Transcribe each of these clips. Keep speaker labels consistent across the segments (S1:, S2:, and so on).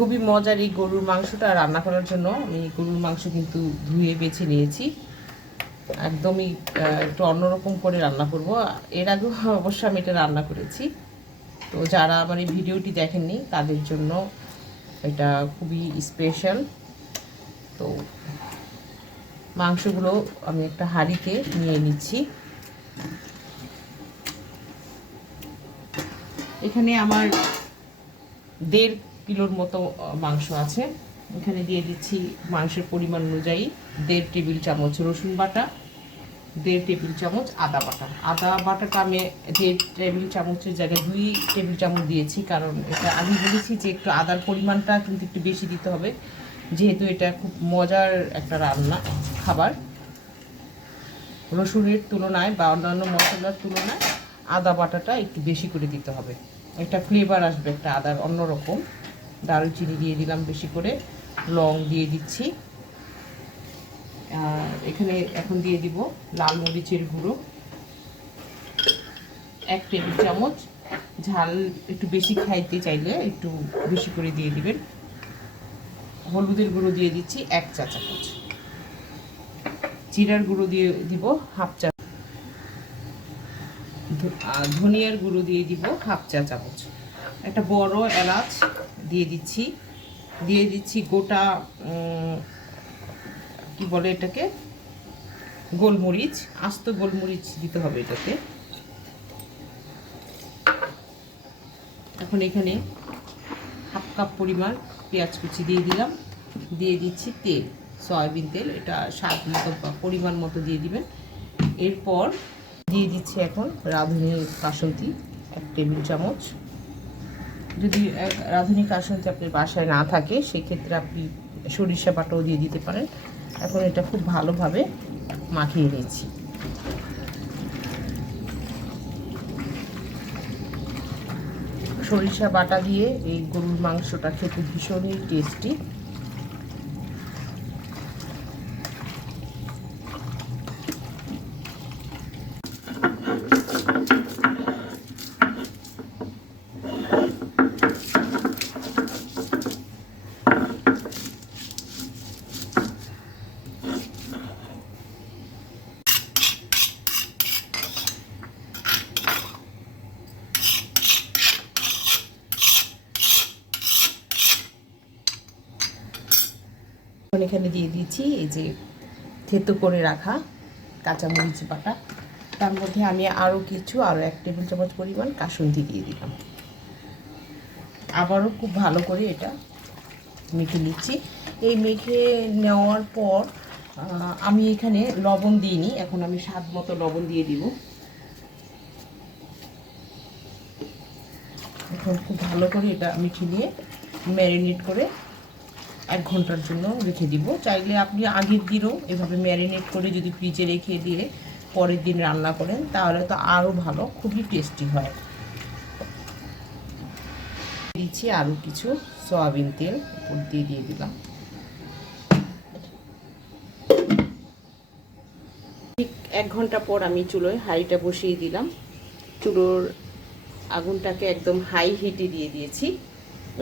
S1: খুবই মজার এই গরুর মাংসটা রান্না করার জন্য আমি গরুর মাংস কিন্তু ধুয়ে বেছে নিয়েছি। একদমই একটু অন্যরকম করে রান্না করব। এর আগেও অবশ্য আমি এটা রান্না করেছি। তো যারা আমার এই ভিডিওটি দেখেননি, তাদের জন্য এটা খুবই স্পেশাল তো মাংসগুলো আমি একটা হাঁড়িতে নিয়ে নিচ্ছি। এখানে আমার দেড় কিলোর মতো মাংস আছে। এখানে দিয়ে দিচ্ছি মাংসের পরিমাণ অনুযায়ী দেড় টেবিল চামচ রসুন বাটা, দেড় টেবিল চামচ আদা বাটা। আদা বাটাটা আমি দেড় টেবিল চামচের জায়গায় দুই টেবিল চামচ দিয়েছি, কারণ এটা আমি বলেছি যে একটু আদার পরিমাণটা কিন্তু একটু বেশি দিতে হবে। যেহেতু এটা খুব মজার একটা রান্না, খাবার। রসুনের তুলনায় বা অন্যান্য মশলার তুলনায় আদা বাটাটা একটু বেশি করে দিতে হবে। একটা ফ্লেভার আসবে একটা আদার অন্যরকম। দারুচিনি দিয়ে দিলাম বেশি করে, লং দিয়ে দিচ্ছি। এখানে এখন দিয়ে দিব লাল মরিচের গুঁড়ো, এক টেবিল চামচ। ঝাল একটু বেশি খাইতে চাইলে একটু বেশি করে দিয়ে দিবেন। হলুদের গুঁড়ো দিয়ে দিচ্ছি এক চা চামচ। জিরার গুঁড়ো দিয়ে দিব হাফ চা ধনিয়ার গুঁড়ো দিয়ে দিব হাফ চা চামচ। একটা বড় এলাচ দিয়ে দিচ্ছি। দিয়ে দিচ্ছি গোটা কি বলে এটাকে? গোলমরিচ, আস্ত গোলমরিচ দিতে হবে এটাতে এখন এখানে হাফ কাপ পরিমাণ পেঁয়াজ কুচি দিয়ে দিলাম। দিয়ে দিচ্ছি তেল, সয়াবিন তেল, এটা স্বাদ মতো পরিমাণ মতো দিয়ে দিবেন। এরপর দিয়ে দিচ্ছি এখন রাঁধুনি কাসন্তি এক টেবিল চামচ। যদি রাঁধুনি কাসন্তি আপনার বাসায় না থাকে, সেক্ষেত্রে আপনি সরিষা বাটাও দিয়ে দিতে পারেন। এখন এটা খুব ভালোভাবে মাখিয়ে নিয়েছি। সরিষা বাটা দিয়ে এই গরুর মাংসটা খেতে ভীষণই টেস্টি এখন এখানে দিয়ে দিয়েছি এই যে থেতো করে রাখা কাঁচামরিচ বাটা। তার মধ্যে আমি আরও কিছু আরও এক টেবিল চামচ পরিমাণ কাসুন্দি দিয়ে দিলাম। আবারও খুব ভালো করে এটা মেখে নিচ্ছি। এই মেখে নেওয়ার পর আমি এখানে লবণ দিইনি, এখন আমি স্বাদ মতো লবণ দিয়ে দিব। এখন খুব ভালো করে এটা মেখে নিয়ে ম্যারিনেট করে এক ঘণ্টার জন্য রেখে দিব। চাইলে আপনি আগের দিনও এভাবে ম্যারিনেট করে যদি ফ্রিজে রেখে দিয়ে পরের দিন রান্না করেন, তাহলে তো আরও ভালো, খুবই টেস্টি হয়। দিচ্ছি আরও কিছু সয়াবিন তেল, উপর দিয়ে দিয়ে দিলাম। ঠিক এক ঘণ্টা পর আমি চুলোয় হাঁড়িটা বসিয়ে দিলাম। চুলোর আগুনটাকে একদম হাই হিটে দিয়ে দিয়েছি।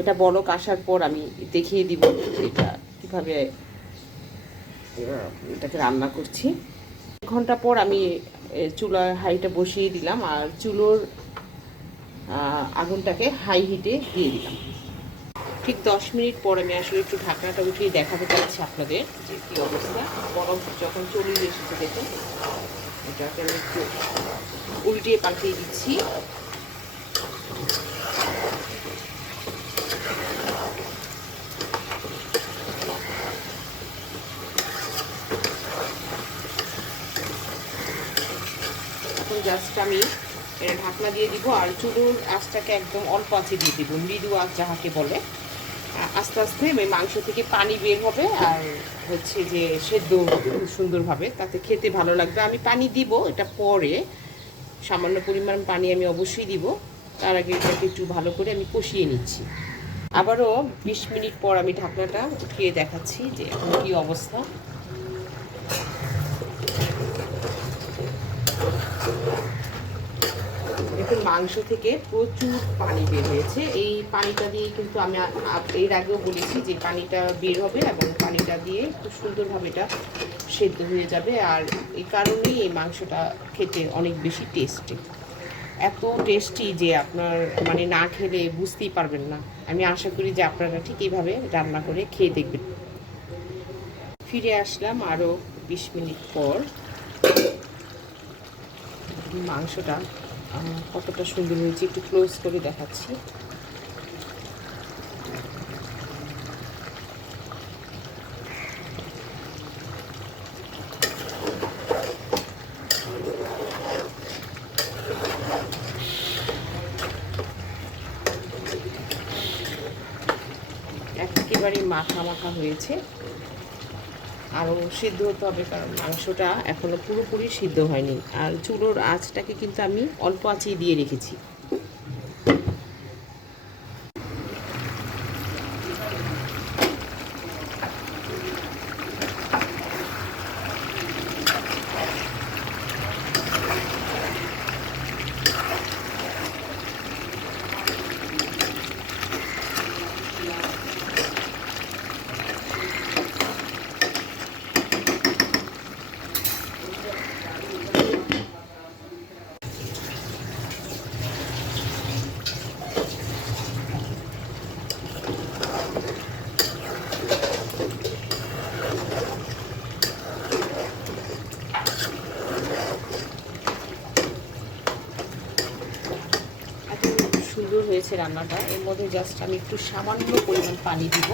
S1: এটা বলক আসার পর আমি দেখিয়ে দিব এটা কীভাবে এটাকে রান্না করছি। ঘণ্টা পর আমি চুলার হাইটা বসিয়ে দিলাম আর চুলোর আগুনটাকে হাই হিটে দিয়ে দিলাম। ঠিক দশ মিনিট পর আমি আসলে একটু ঢাকনাটা উঠিয়ে দেখাতে চাচ্ছি আপনাদের যে কী অবস্থা। বরফ যখন চলে এসেছে দেখুন, এটাকে আমি একটু উল্টিয়ে পাল্টিয়ে দিচ্ছি। জাস্ট আমি এটা ঢাকনা দিয়ে দিব আর চুলোর আঁচটাকে একদম অল্প আঁচে দিয়ে দিব, মৃদু আঁচ যাহাকে বলে। আস্তে আস্তে ওই মাংস থেকে পানি বের হবে আর হচ্ছে যে সেদ্ধ হবে সুন্দরভাবে, তাতে খেতে ভালো লাগবে। আমি পানি দিব এটা পরে, সামান্য পরিমাণ পানি আমি অবশ্যই দিব। তার আগে এটাকে একটু ভালো করে আমি কষিয়ে নিচ্ছি। আবারও বিশ মিনিট পর আমি ঢাকনাটা উঠিয়ে দেখাচ্ছি যে এখন কী অবস্থা। দেখুন মাংস থেকে প্রচুর পানি বের হয়েছে। এই পানিটা দিয়ে কিন্তু আমি এর আগেও বলেছি যে পানিটা বের হবে এবং পানিটা দিয়ে খুব সুন্দরভাবে এটা সেদ্ধ হয়ে যাবে। আর এই কারণেই এই মাংসটা খেতে অনেক বেশি টেস্টি এত টেস্টি যে আপনার মানে না খেলে বুঝতেই পারবেন না। আমি আশা করি যে আপনারা ঠিক এইভাবে রান্না করে খেয়ে দেখবেন। ফিরে আসলাম আরও বিশ মিনিট পর। মাংসটা কতটা সুন্দর হয়েছে একটু ক্লোজ করে দেখাচ্ছি। একেবারে মাখা মাখা হয়েছে। আরও সিদ্ধ হতে হবে, কারণ মাংসটা এখনও পুরোপুরি সিদ্ধ হয়নি। আর চুলোর আঁচটাকে কিন্তু আমি অল্প আঁচেই দিয়ে রেখেছি এত সুন্দর হয়েছে রান্নাটা। এর মধ্যে জাস্ট আমি একটু সামান্য পরিমাণ পানি দিব,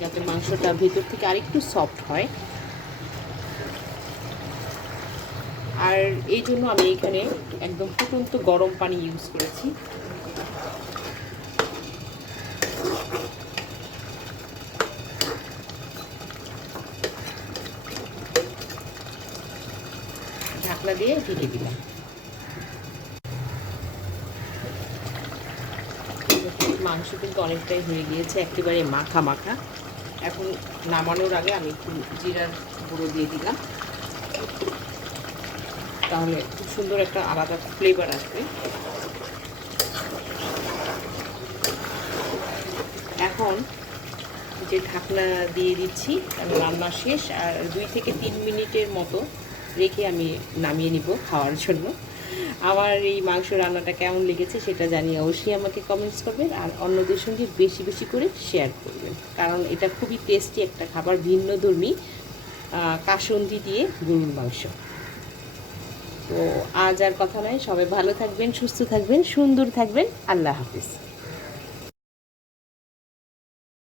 S1: যাতে মাংসটা ভেতর থেকে আরেকটু সফট হয়। আর এই জন্য আমি এখানে একদম ফুটন্ত গরম পানি ইউজ করেছি। ঢাকনা দিয়ে ঢেকে দিলাম। মাংস কিন্তু অনেকটাই হয়ে গিয়েছে, একেবারে মাখা মাখা। এখন নামানোর আগে আমি একটু জিরার গুঁড়ো দিয়ে দিলাম। তাহলে খুব সুন্দর একটা আলাদা ফ্লেভার আসবে। এখন যে ঢাকনা দিয়ে দিচ্ছি রান্না শেষ। আর দুই থেকে তিন মিনিটের মতো রেখে আমি নামিয়ে নিব খাওয়ার জন্য। আমার এই মাংস রান্নাটা কেমন লেগেছে সেটা জানিয়ে অবশ্যই আমাকে কমেন্টস করবেন আর অন্যদের সঙ্গে বেশি বেশি করে শেয়ার করবেন। কারণ এটা খুবই টেস্টি একটা খাবার, ভিন্ন ধর্মী কাসন্দি দিয়ে গরুর মাংস। তো আজ আর কথা নয় সবাই ভালো থাকবেন, সুস্থ থাকবেন, সুন্দর থাকবেন, আল্লাহ হাফিজ।